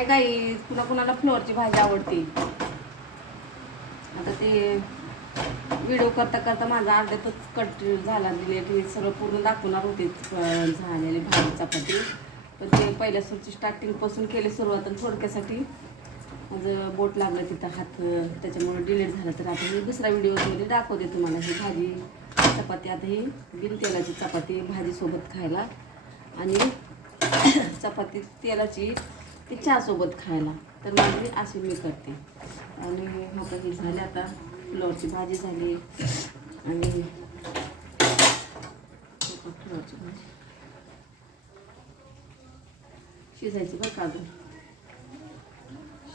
काय काही कुणा कुणाला फ्लोअरची भाजी आवडते? आता ते व्हिडिओ करता करता माझा अर्ध्यातच कट झाला दिले हे सर्व पूर्ण दाखवणार होते झालेले झालेली भाजी चपाती. पण ते पहिल्या सुरची स्टार्टिंगपासून केले सुरुवात आणि थोडक्यासाठी माझं बोट लागलं तिथं हात त्याच्यामुळे डिलीट झालं. तर आता मी दुसऱ्या व्हिडिओमध्ये दाखवते तुम्हाला ही भाजी चपाती. आता ही बिन तेलाची चपाती भाजीसोबत खायला. आणि चपाती तेलाची ती चहासोबत खायला. तर माझी अशी मी करते. आणि आता हे झाले आता. फ्लोअरची भाजी झाली. आणि फ्लोअरची भाजी. शिजायची बरं का अजून?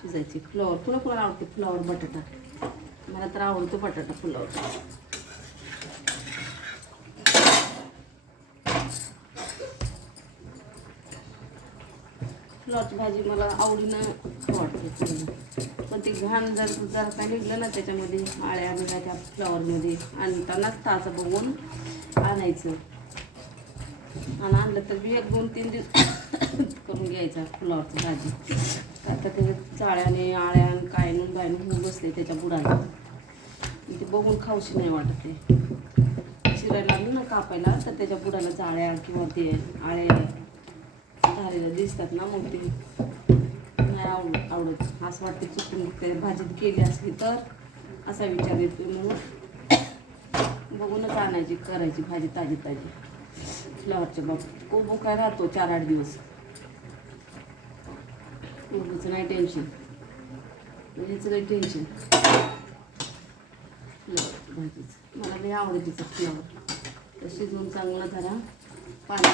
शिजायची. फ्लॉवर कुणा कुणाला आवडते? फ्लॉवर बटाटा. मला तर आवडतो बटाटा फुलावर फ्लॉवरची भाजी मला आवडीनं वाटते पण ते घाण जर जर काय निघलं ना त्याच्यामध्ये आळ्या मिळा त्या फ्लॉवरमध्ये आणतानाच ताचं बघून आणायचं. आणि आणलं तर मी एक दोन तीन दिवस करून घ्यायचा फ्लॉवरची भाजी. आता ते चाळ्याने आळ्यान कायनून बायनून होऊन बसले त्याच्या बुडाला. ते बघून खाऊशी नाही वाटत ते. शिरायला लागलं ना कापायला तर त्याच्या बुडाला जाळ्या किंवा ते आळे दिसतात ना मग ते नाही आवड आवडत. असं वाटते चुकून ते भाजीत केली असली तर असा विचार येतो. म्हणून बघूनच आणायची करायची भाजी ताजी ताजी. फ्लॉवरच्या बाबतीत कोबो काय राहतो चार आठ दिवस. कोबूचं नाही टेन्शन ह्याचं काही टेन्शन फ्लॉवर भाजीचं. मला नाही आवडत तिचं फ्लॉवर. तर शिजवून चांगलं जरा पाणी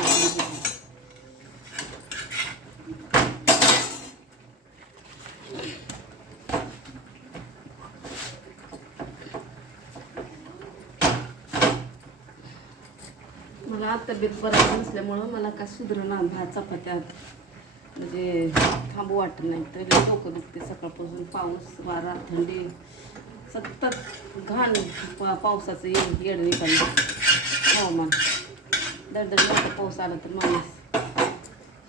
मला तब्येत बरं नसल्यामुळं मला काय सुधरणा भात चपात्यात म्हणजे थांबू वाटत नाही तर लई डोकं दुखते सकाळपासून. पाऊस वारा थंडी सतत घाण पा पावसाचं ये येड निघालं हवामान. दरदर मोठा पाऊस आला तर माणूस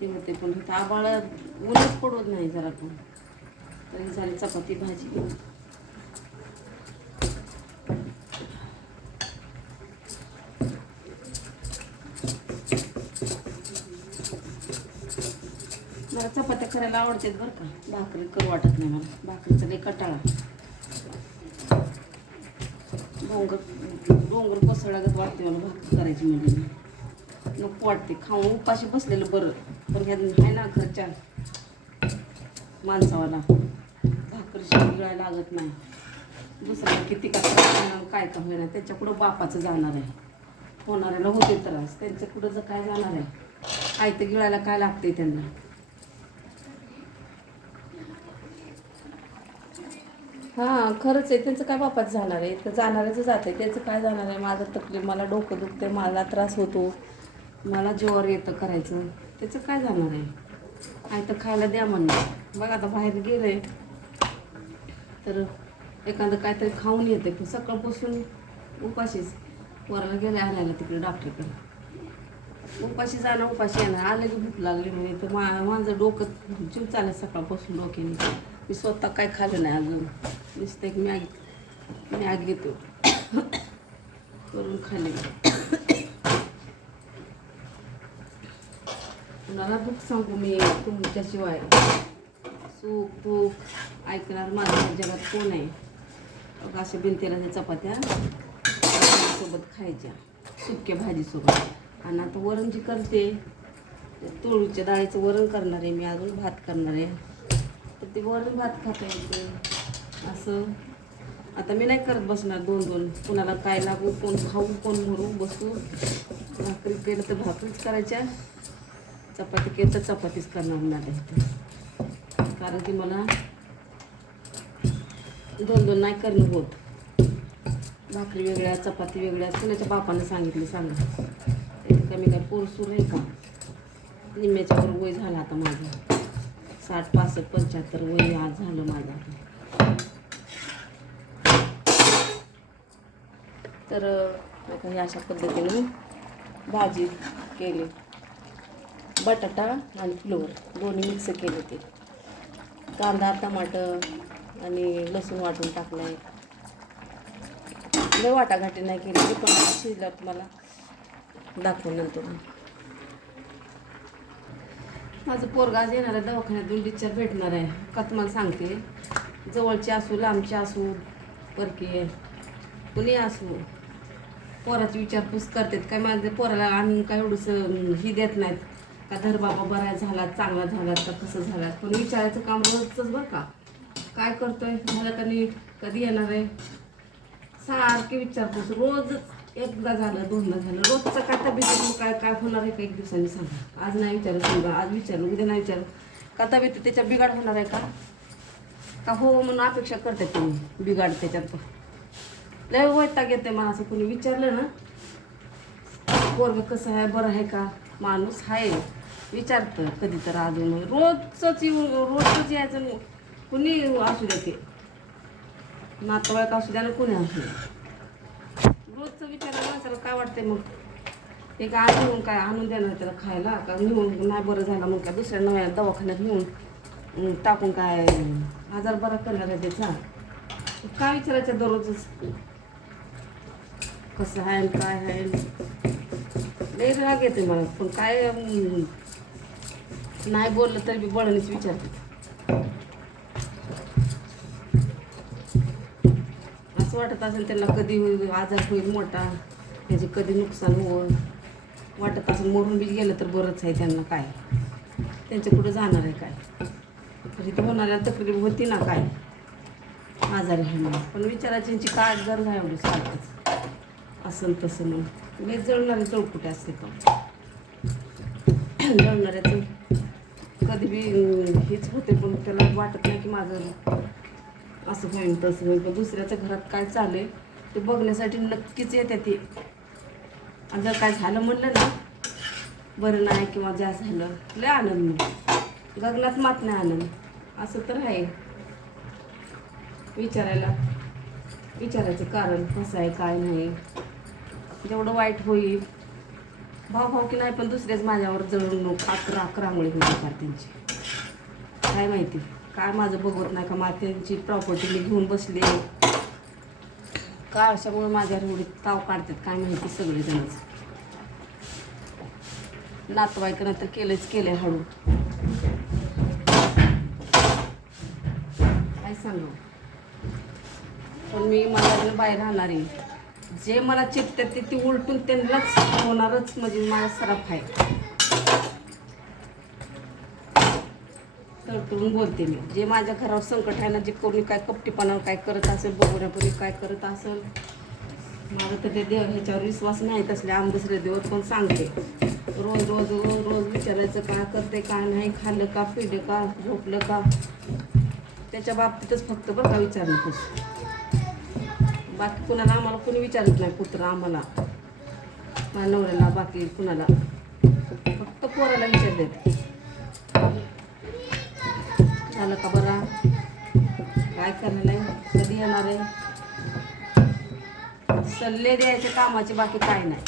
हे होते पण आबाळ ऊनच पडत नाही जरा पण. तरी झाली चपाती भाजी. घेऊन चपात्या करायला आवडतात बरं का. भाकरी करू वाटत नाही मला. भाकरीचा लई कटाळा. डोंगर डोंगर कोसळागत वाटते मला भाकरी करायची म्हणजे नको वाटते खाऊन उपाशी बसलेलं बरं. पण ह्या आहे ना घरच्या माणसावाला. भाकरी शिवाय लागत नाही. दुसऱ्याला किती का काय का होईना त्याच्या कुठं बापाचं जाणार आहे. होणाऱ्याला होते त्रास. त्यांच्या कुठं जर काय जाणार आहे? काय तर गिळायला काय लागते त्यांना? हां खरंच आहे. त्यांचं काय बापाच जाणार आहे? तर जाणाऱ्याचं जात आहे. त्यांचं काय जाणार आहे? माझं तकलीफ मला डोकं दुखते मला त्रास होतो. मला जीवावर येतं करायचं. त्याचं काय जाणार आहे? काय तर खायला द्या म्हणणं बघा आता बाहेर गेले तर एखादं काहीतरी खाऊन येते. की सकाळपासून उपाशीच. वराला गेले आणायला तिकडे डॉक्टरकडे. उपाशी जाणं उपाशी येणार आलं की भूक लागली म्हणजे तर मा माझं डोकं जीव चालेल सकाळपासून डोक्याने. मी स्वतः काय खाल्लं नाही अजून. नुसतं एक मॅगी मॅगी घेतो. करून खाली कुणाला दुःख सांगू मी? तुमच्याशिवाय. सुख दुःख ऐकणार माझ्या जगात कोण आहे? बघा अशा बिनतेलाच्या चपात्या सोबत खायच्या. सुक्या भाजीसोबत. आणि आता वरण जी करते तोळूच्या तुळूच्या डाळीचं वरण करणार आहे मी अजून भात करणार आहे. ते वरण भात खाता येते असं. आता मी नाही करत बसणार दोन दोन. कुणाला काय लागू कोण खाऊ कोण भरू बसू. भाकरी केलं तर भाकरीच करायच्या. चपाती केलं तर चपातीच करणार नाही कारण की मला दोन दोन नाही करणं होत. भाकरी वेगळ्या चपाती वेगळ्या. कुणाच्या बापानं सांगितलं सांगा. ते कमी काय पोरसूर आहे का? निम्म्याच्यावर वय झाला आता माझं. साठ पासष्ट पंच्याहत्तर वय आज झालं माझं. तर हे अशा पद्धतीने भाजी केली. बटाटा आणि फ्लोअर दोन्ही मिक्स केले ते. कांदा टमाटर आणि लसूण वाटून टाकलाय. लय वाटाघाटी नाही केली पण आता तुम्हाला. दाखवून नंतर. माझं पोरगा आज येणार आहे दवाखान्यातून डिस्चार्ज भेटणार आहे. का तुम्हाला सांगते? जवळची असू लांबची असू परके. कुणी असू. पोराची विचारपूस करतात. काय माझं पोराला आणून काय एवढंसं ही देत नाहीत. का धर बाबा बरा झाला चांगला झाला का कसं झाला? पण विचारायचं काम रोजच बरं का? काय करतोय? झालं का नीट? कधी येणार आहे? सारखी विचारपूस रोजच. एकदा झालं दोनदा झालं. रोजचं काय तब्येत मग काय काय होणार आहे का एक दिवसांनी सांगा. आज नाही विचारलं समजा आज विचारलं उद्या नाही विचारलं का तब्येत त्याच्या बिघाड होणार आहे का? का हो म्हणून अपेक्षा करते तुम्ही बिघाड त्याच्यात लय वैताग येते मला असं कोणी विचारलं ना पोरग कसं आहे बरं आहे का? माणूस आहे विचारतं कधी तर अजून. रोजच येऊन रोजच यायचं कुणी असू द्या ते. नातेवाईक असू द्या ना कोणी असू द्या रोजचं विचारा माणसाला काय वाटतंय मग? एक आणून काय आणून देणार त्याला खायला? का नेऊन नाही बरं झालं मग काय दुसऱ्या नव्या दवाखान्यात नेऊन टाकून काय आजार बरा करणार आहे त्याचा? काय विचारायचं दररोजच? कसं आहे काय आहे? लई राग येते मला. पण काय नाही बोललं तरी बी बळणीच विचारते असं वाटत असेल त्यांना कधी होईल आजार होईल मोठा त्याचे कधी नुकसान होईल. वाटत असेल मरून बी गेलं तर बरंच आहे त्यांना काय. त्यांच्या कुठं जाणार आहे काय. तर इथं होणाऱ्या तकलीफ होती ना काय. आजारी होणार पण विचारायची यांची काय गरज आहे एवढी सारखंच. असं तसं मग मी जळणारे चौकुटे असते तो जळणाऱ्याचं कधी बी हेच होते पण त्याला वाटत नाही की माझं असं होईल तसं होईल दुसऱ्याच्या घरात काय चालू आहे ते बघण्यासाठी नक्कीच येते ते. आणि जर काय झालं म्हणलं ना बरं नाही किंवा ज्या झालं लय आनंद. मी गगनात मात नाही आनंद. असं तर आहे. विचारायला विचारायचं कारण कसं आहे काय नाही. जेवढं वाईट होईल भाव भाव की नाही पण दुसऱ्याच माझ्यावर जळून अकरा अकरा आंघोळी होती त्यांची. काय माहिती. काय माझं बघत नाही का? मात्यांची प्रॉपर्टी मी घेऊन बसले. का अशामुळे माझ्या एवढी ताव काढतात काय माहिती सगळेजणच. नातेवाईकांना तर केलंच केलंय हळू. काय सांगू? पण मी मला बाहेर राहणार आहे. जे मला चित्तात ते ती उलटून त्यांनाच होणारच म्हणजे माझा सराफ आहे. करून बोलते मी. जे माझ्या घरावर संकट आहे ना जे कोणी काय कपटीपणा काय करत असेल बघण्यापूर्वी काय करत असेल माझा तर ते देव ह्याच्यावर विश्वास नाही तसल्या आमदसऱ्या देवात पण सांगते. रोज रोज रोज रोज विचारायचं काय करते काय नाही खाल्लं का पिलं का झोपलं का? त्याच्या बाबतीतच फक्त बघा का विचारलं तसं बाकी कुणाला आम्हाला कोणी विचारत नाही पुत्र आम्हाला. माझ्या नवऱ्याला बाकी कुणाला. फक्त पोराला विचारते. झालं का बरा? काय करणार आहे? कधी येणार आहे? सल्ले द्यायचे कामाचे बाकी काय नाही.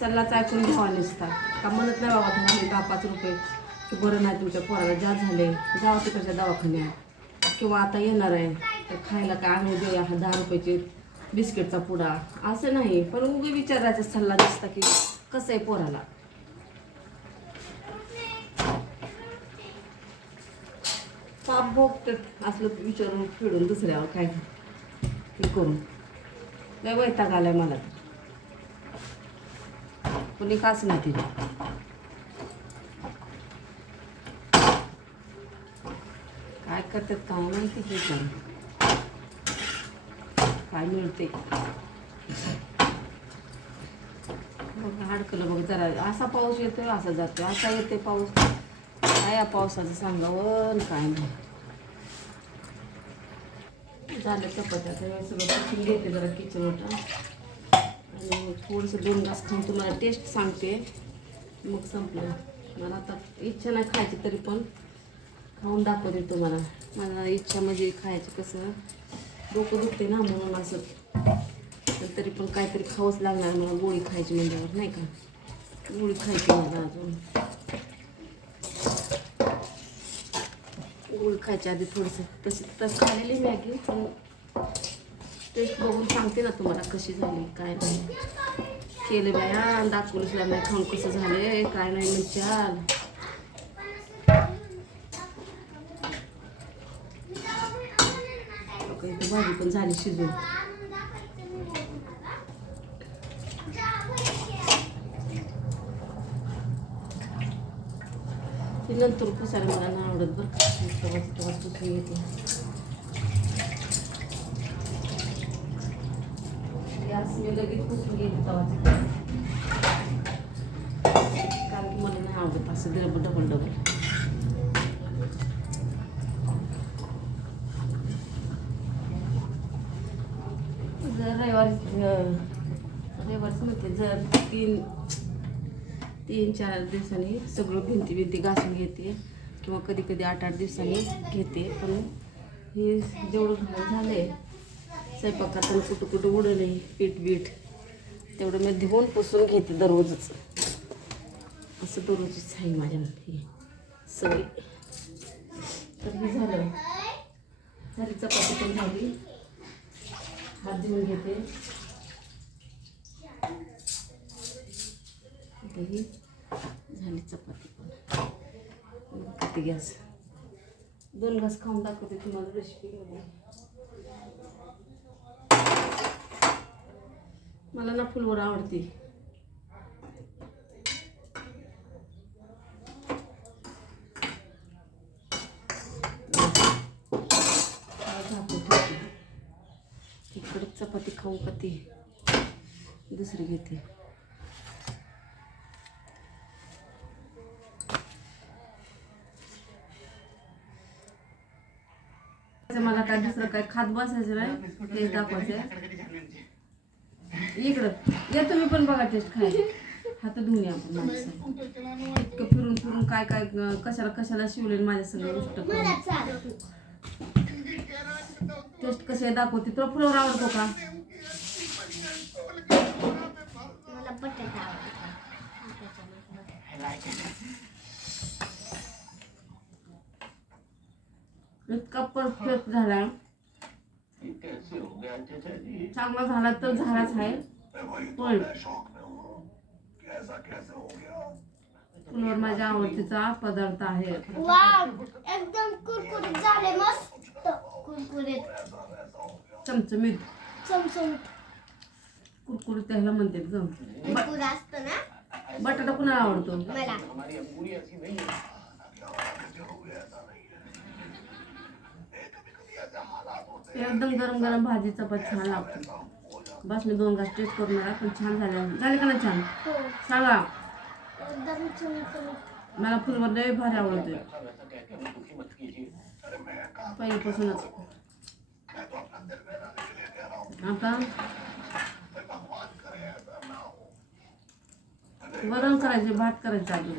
सल्लाच ऐकून घ्यावा नसता. का म्हणत नाही बाबा तुम्हाला दहा पाच रुपये? की बरं नाही तुमच्या पोराला जा झाले. जावा तिकडच्या दवाखान्यात. किंवा आता येणार आहे. तर खायला काय आणू देऊया हा दहा रुपयाचे बिस्किटचा पुडा. असं नाही. पण उगे विचारायचा सल्ला दिसता की कसं आहे पोराला? पाप भोगतात असलं विचारून फिडून दुसऱ्यावर काय हे करून. लय वैताग आलाय मला. कोणी कुणी काच नाही तिथे. काय करतात काय माहिती हे काय मिळते बघ अडकलं बघ जरा. असा पाऊस येतोय असा जातोय. असा येते पाऊस. काय या पावसाचं सांगावं आणि काय नाही झालं चपात्या सगळं घेते जरा किचन वाटा आणि थोडंसं दोन घास खाऊन तुम्हाला टेस्ट सांगते मग संपलं मला आता इच्छा नाही खायची तरी पण खाऊन दाखवते तुम्हाला मला इच्छा म्हणजे खायची कसं डोकं दुखते ना म्हणून असं तरी पण काहीतरी खावंच लागणार मला गोळी खायची म्हणल्यावर नाही का गोळी खायची मला अजून गुळ खायच्या आधी थोडंसं. तशी तर खाल्लेली मॅगी पण टेस्ट बघून सांगते ना तुम्हाला कशी झाली काय नाही. केले बाया दाखवलंच नाही. खाऊन कसं झाले काय नाही विचार. भाजी पण झाली शिजून. ती नंतर पुसायला मला नाही आवडत बरं तेव्हा पुसून येते गॅस मी लगेच पुसून घेते तवा कारण की मला नाही आवडत असं डबल डबल डबल जर रविवारी अं, म्हणते जर तीन तीन चार दिवसांनी सगळं भिंती भिंती घासून घेते. किंवा कधी कधी आठ आठ दिवसांनी घेते. पण हे जेवढं घाण आहे स्वयंपाकात आणि कुठं कुठं उडलं पीठ बीठ तेवढं मी धुवून पुसून घेते दररोजच. असं दररोजच आहे माझ्या माझ्यामध्ये सवय. तर हे झालं. झाली चपाती पण झाली. हात धुवून घेते. आता झाली चपाती पण. किती गॅस दोन घास खाऊन दाखवते तुम्हाला रेसिपी मला ना फुलवर आवडते. तिकडे चपाती खाऊ का ती? दुसरी घेते मला काय खात बसायचं नाही ते दाखवायचं इकडं. या तुम्ही पण बघा टेस्ट खाय हात धुवून या आपण माणसं इतकं फिरून फिरून काय काय कशाला कशाला शिवलेलं माझ्या सगळं गोष्ट टेस्ट कसे आहे दाखवते. तुला फुलावर आवडतो का? मला बटाटा आवडतो. इतका परफेक्ट झाला. चांगला झाला तर झालाच आहे. पण फुलवर माझ्या आवडतीचा पदार्थ आहे. एकदम कुरकुरीत झाले मस्त. कुरकुरीत. चमचमीत. चमचम कुरकुरीत त्याला म्हणते ग. कुरकुर असतो ना? बटाटा कुणाला आवडतो? मला. एकदम गरम गरम भाजी चपाती छान लागतो. बस मी दोन घास टेस्ट करणार आहे, पण छान झाल्या झाले का नाही छान? हो. सांगा. मला फुलवर लय भारी आवडते. पहिल्यापासूनच. आता? वरण करायचे भात करायचे अजून.